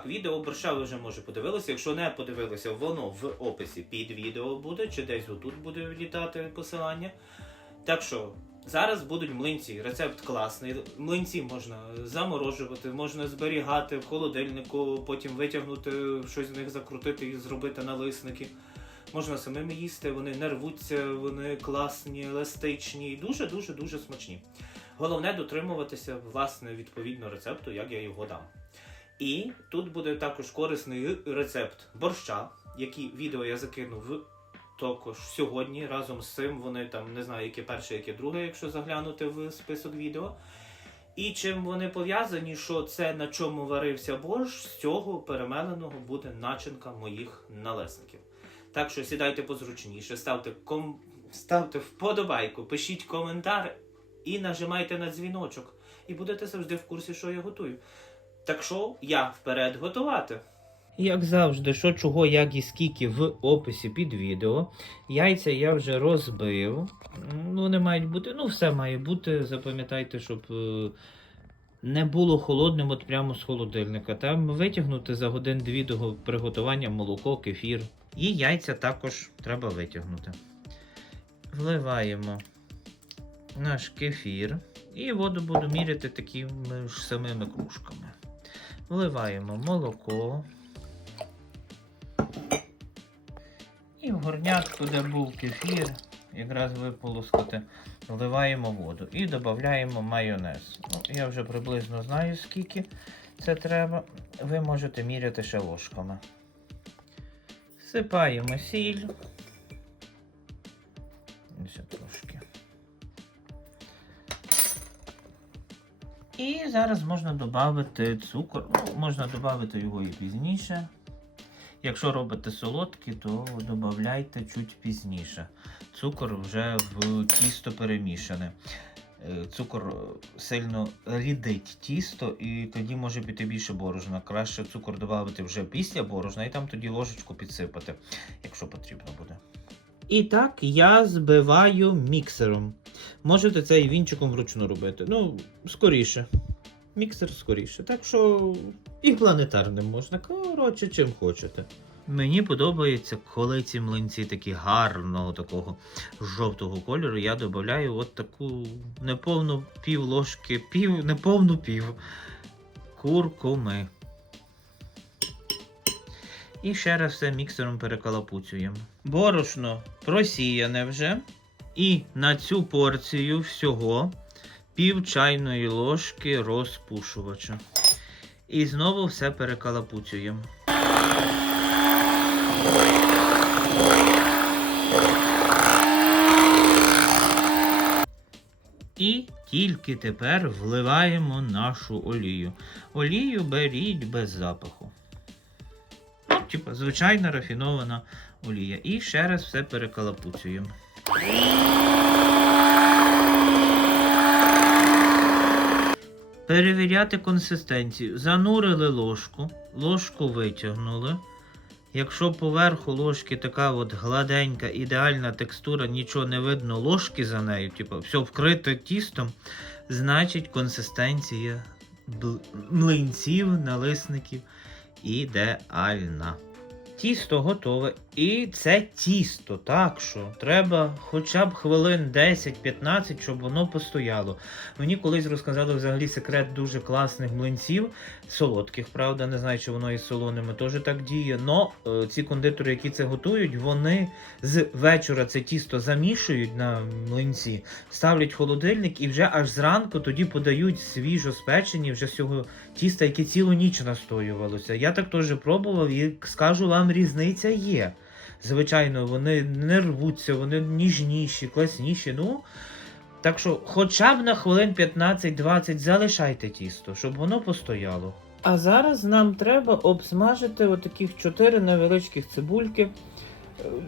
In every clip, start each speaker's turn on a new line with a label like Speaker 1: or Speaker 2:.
Speaker 1: Так, відео борща ви вже може подивилися. Якщо не подивилися, воно в описі під відео буде, чи десь отут буде літати посилання. Так що зараз будуть млинці. Рецепт класний. Млинці можна заморожувати, можна зберігати в холодильнику, потім витягнути, щось з них закрутити і зробити налисники. Можна самими їсти, вони не рвуться, вони класні, еластичні і дуже-дуже дуже смачні. Головне дотримуватися власне відповідно рецепту, як я його дам. І тут буде також корисний рецепт борща, який відео я закинув також сьогодні. Разом з цим вони там не знаю, яке перше, яке друге, якщо заглянути в список відео. І чим вони пов'язані, що це на чому варився борщ, з цього перемеленого буде начинка моїх налесників. Так що сідайте позручніше, ставте ком... ставте вподобайку, пишіть коментар і нажимайте на дзвіночок. І будете завжди в курсі, що я готую. Так що я вперед готувати. Як завжди, що чого, як і скільки в описі під відео. Яйця я вже розбив. Вони мають бути, ну все має бути. Запам'ятайте, щоб е, не було холодним от прямо з холодильника. Там витягнути за годин-дві до приготування молоко, кефір. І яйця також треба витягнути. Вливаємо наш кефір. І воду буду міряти такими ж самими кружками. Вливаємо молоко. І в горнятку, де був кефір, якраз виполоскати, вливаємо воду і додаємо майонез. Ну, я вже приблизно знаю, скільки це треба. Ви можете міряти ще ложками. Всипаємо сіль. Ще трошки. І зараз можна додати цукор. Ну, можна додати його і пізніше. Якщо робите солодкі, то додавайте чуть пізніше. Цукор вже в тісто перемішане. Е, Цукор е, сильно рідить тісто, і тоді може піти більше борошна. Краще цукор додати вже після борошна, і там тоді ложечку підсипати, якщо потрібно буде. І так я збиваю міксером. Можете це і вінчиком вручну робити. Ну, скоріше. Міксер скоріше. Так що і планетарним можна. Коротше, чим хочете. Мені подобається, коли ці млинці такі гарного такого жовтого кольору, я додаю от таку неповну пів ложки, пів, неповну пів куркуми. І ще раз все міксером перекалапуцюємо. Борошно просіяне вже. І на цю порцію всього пів чайної ложки розпушувача. І знову все перекалапуцюємо. І тільки тепер вливаємо нашу олію. Олію беріть без запаху. Типа, звичайна рафінована олія. І ще раз все перекалапуцюємо. Перевіряти консистенцію. Занурили ложку, ложку витягнули. Якщо поверху ложки така от гладенька, ідеальна текстура, нічого не видно ложки за нею, типу, все вкрите тістом, значить консистенція млинців, налисників ідеальна. Тісто готове. І це тісто, так що треба хоча б хвилин 10-15, щоб воно постояло. Мені колись розказали взагалі секрет дуже класних млинців, солодких, правда, не знаю, чи воно із солоними теж так діє. Но е, ці кондитори, які це готують, вони з вечора це тісто замішують на млинці, ставлять в холодильник і вже аж зранку тоді подають свіжо спечені вже з цього тіста, яке цілу ніч настоювалося. Я так теж пробував і скажу вам, різниця є. Звичайно, вони не рвуться, вони ніжніші, класніші. Ну, так що, хоча б на хвилин 15-20 залишайте тісто, щоб воно постояло. А зараз нам треба обсмажити отаких 4 невеличких цибульки,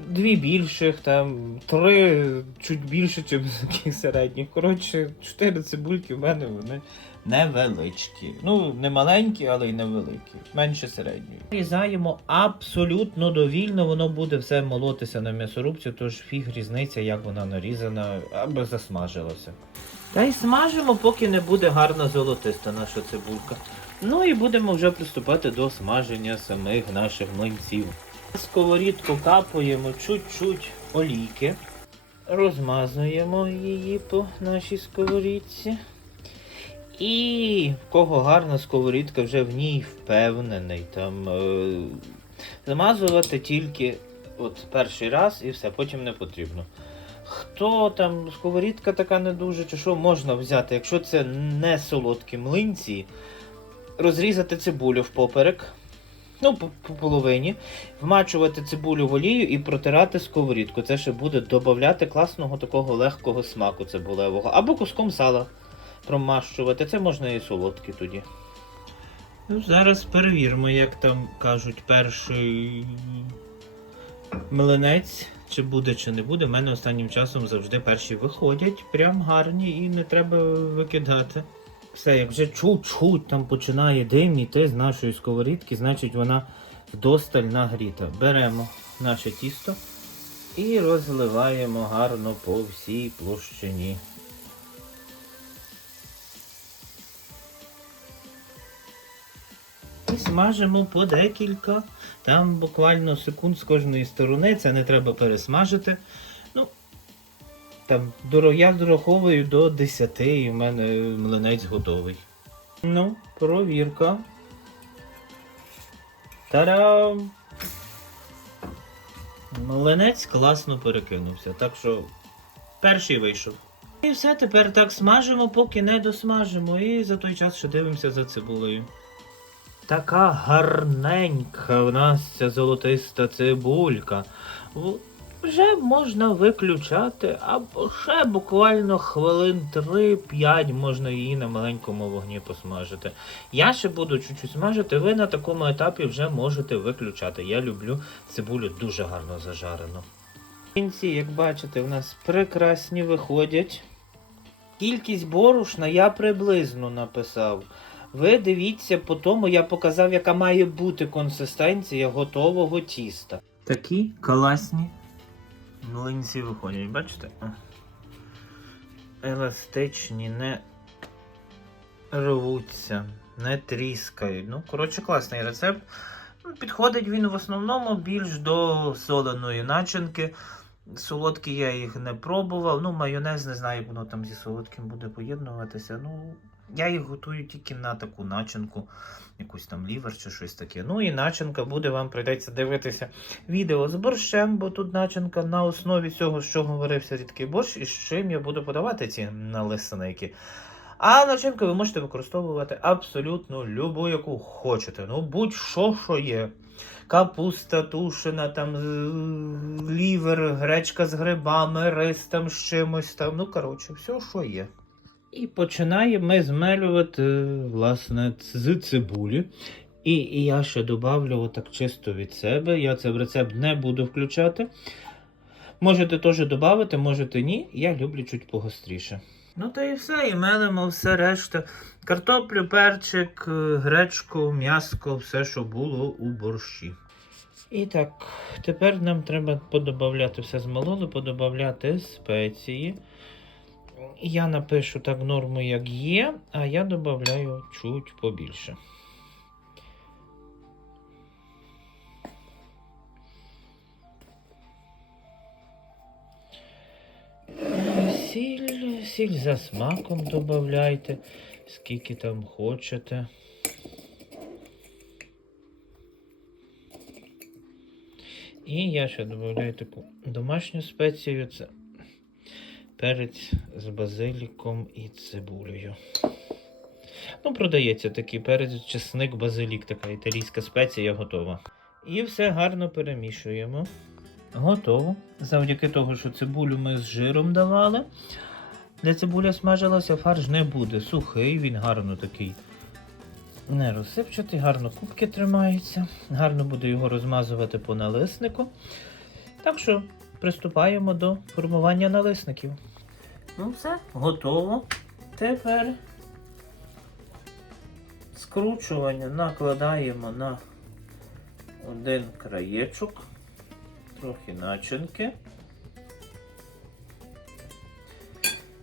Speaker 1: дві більших, там три чуть більше, ніж таких середніх. Коротше, 4 цибульки в мене вони невеличкі. Ну, не маленькі, але й невеликі. Менше середньої. Різаємо абсолютно довільно, воно буде все молотися на м'ясорубці, тож фіг різниця, як вона нарізана, аби засмажилося. Та й смажимо, поки не буде гарна золотиста наша цибулька. Ну і будемо вже приступати до смаження самих наших млинців. Сковорідку капаємо чуть-чуть олійки, розмазуємо її по нашій сковорідці. І в кого гарна сковорідка вже в ній впевнений. Там е, замазувати тільки от перший раз і все, потім не потрібно. Хто там сковорідка така не дуже, чи що можна взяти, якщо це не солодкі млинці, розрізати цибулю впоперек, ну, по, по половині, вмачувати цибулю в олію і протирати сковорідку. Це ще буде додати класного такого легкого смаку цибулевого. Або куском сала промащувати. Це можна і солодкі тоді. Ну, зараз перевіримо, як там кажуть, перший млинець, чи буде, чи не буде. У мене останнім часом завжди перші виходять, прям гарні і не треба викидати. Все, як вже чуть-чуть там починає дим іти з нашої сковорідки, значить вона вдосталь нагріта. Беремо наше тісто і розливаємо гарно по всій площині. І смажимо по декілька, там буквально секунд з кожної сторони, це не треба пересмажити. Там я дораховую до 10 і в мене млинець готовий. Ну, провірка. Та-дам! Млинець класно перекинувся, так що перший вийшов. І все, тепер так смажимо, поки не досмажимо. І за той час ще дивимося за цибулею. Така гарненька в нас ця золотиста цибулька. Вже можна виключати, або ще буквально хвилин 3-5 можна її на маленькому вогні посмажити. Я ще буду чуть-чуть смажити, ви на такому етапі вже можете виключати. Я люблю цибулю дуже гарно зажарену. Кінці, як бачите, в нас прекрасні виходять. Кількість борошна я приблизно написав. Ви дивіться по тому, я показав, яка має бути консистенція готового тіста. Такі класні млинці виходять, бачите? Еластичні, не рвуться, не тріскають. Ну, коротше, класний рецепт. Підходить він в основному більш до соленої начинки. Солодкі я їх не пробував. Ну, майонез не знаю, як воно там зі солодким буде поєднуватися. Ну, я їх готую тільки на таку начинку, якусь там лівер чи щось таке. Ну і начинка буде, вам прийдеться дивитися відео з борщем, бо тут начинка на основі цього, що говорився рідкий борщ, і з чим я буду подавати ці налисники. А начинку ви можете використовувати абсолютно любу, яку хочете. Ну, будь-що, що є. Капуста тушена, там лівер, гречка з грибами, рис там з чимось там. Ну, коротше, все, що є. І починаємо змелювати, власне, з цибулі. І, і я ще добавлю отак чисто від себе. Я це в рецепт не буду включати. Можете теж додати, можете ні. Я люблю чуть погостріше. Ну та і все, і мелимо все решта. Картоплю, перчик, е, гречку, м'яско, все, що було у борщі. І так, тепер нам треба подобавляти все змололо, подобавляти спеції. Я напишу так норму, як є, а я додаю чуть побільше. Сіль, сіль за смаком додавайте, скільки там хочете. І я ще додаю таку домашню спецію. Це перець з базиліком і цибулею. Ну, продається такий перець, чесник, базилік, така італійська спеція готова. І все гарно перемішуємо. Готово. Завдяки того, що цибулю ми з жиром давали. Де цибуля смажилася, фарш не буде сухий, він гарно такий не розсипчатий, гарно кубки тримаються. Гарно буде його розмазувати по налиснику. Так що приступаємо до формування налисників. Ну все, готово. Тепер скручування накладаємо на один краєчок, трохи начинки.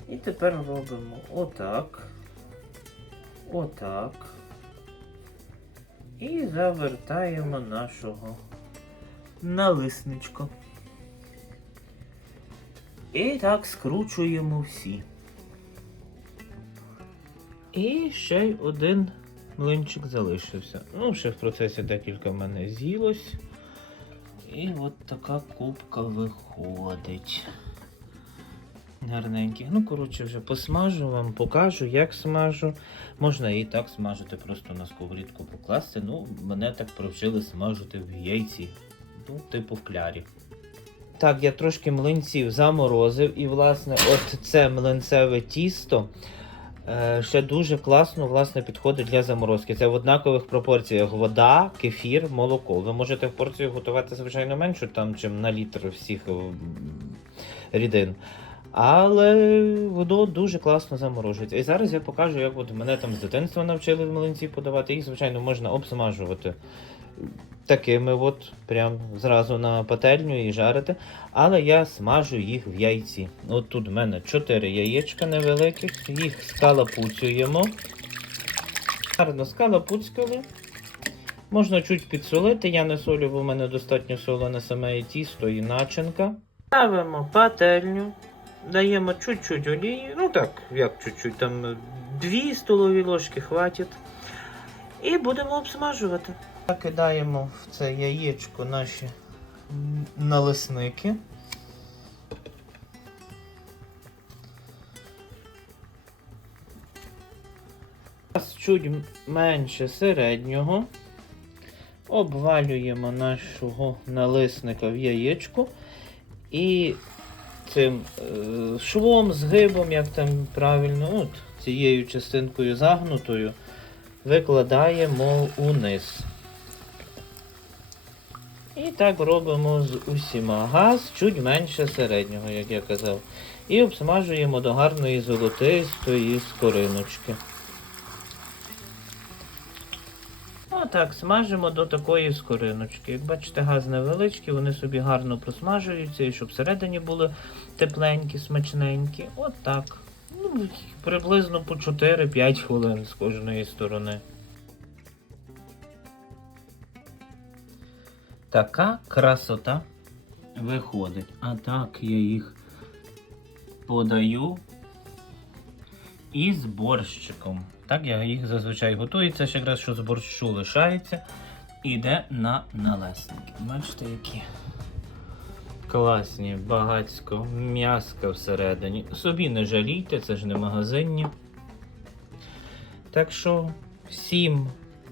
Speaker 1: І тепер робимо отак, отак, І завертаємо нашого налисничка. І так скручуємо всі. І ще й один млинчик залишився. Ну, ще в процесі декілька в мене з'їлось. І от така кубка виходить. Гарненький. Ну, коротше, вже посмажу вам, покажу, як смажу. Можна і так смажити, просто на сковорідку покласти. Ну, мене так провчили смажити в яйці. Ну, типу в клярі. Так, я трошки млинців заморозив, і, власне, от це млинцеве тісто е, ще дуже класно власне, підходить для заморозки. Це в однакових пропорціях вода, кефір, молоко. Ви можете в порцію готувати, звичайно, меншу, там, чим на літр всіх рідин. Але воно дуже класно заморожується. І зараз я покажу, як от мене там з дитинства навчили млинці подавати. Їх, звичайно, можна обсмажувати такими от, прям зразу на пательню і жарити. Але я смажу їх в яйці. От тут в мене 4 яєчка невеликих, їх скалапуцюємо. Гарно скалапуцькали. Можна чуть підсолити, я не солю, бо в мене достатньо солене саме тісто і начинка. Ставимо пательню, даємо чуть-чуть олії, ну так, як чуть-чуть, там 2 столові ложки хватить. І будемо обсмажувати. Кидаємо в це яєчко наші налисники. Зараз чуть менше середнього. Обвалюємо нашого налисника в яєчко і цим е, швом, згибом, як там правильно, от цією частинкою загнутою, викладаємо униз. І так робимо з усіма. Газ чуть менше середнього, як я казав. І обсмажуємо до гарної золотистої скориночки. Отак, смажимо до такої скориночки. Як бачите, газ невеличкий, вони собі гарно просмажуються, і щоб всередині були тепленькі, смачненькі. Отак. Ну, приблизно по 4-5 хвилин з кожної сторони. Така красота виходить. А так я їх подаю із борщиком. Так я їх зазвичай готую. Це ще якраз що з борщу лишається. Іде на налесники. Бачите, які класні, багацько, м'яска всередині. Собі не жалійте, це ж не магазинні. Так що всім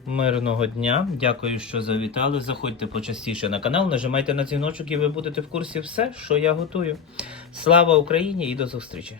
Speaker 1: мирного дня. Дякую, що завітали. Заходьте почастіше на канал, нажимайте на дзвіночок і ви будете в курсі все, що я готую. Слава Україні і до зустрічі!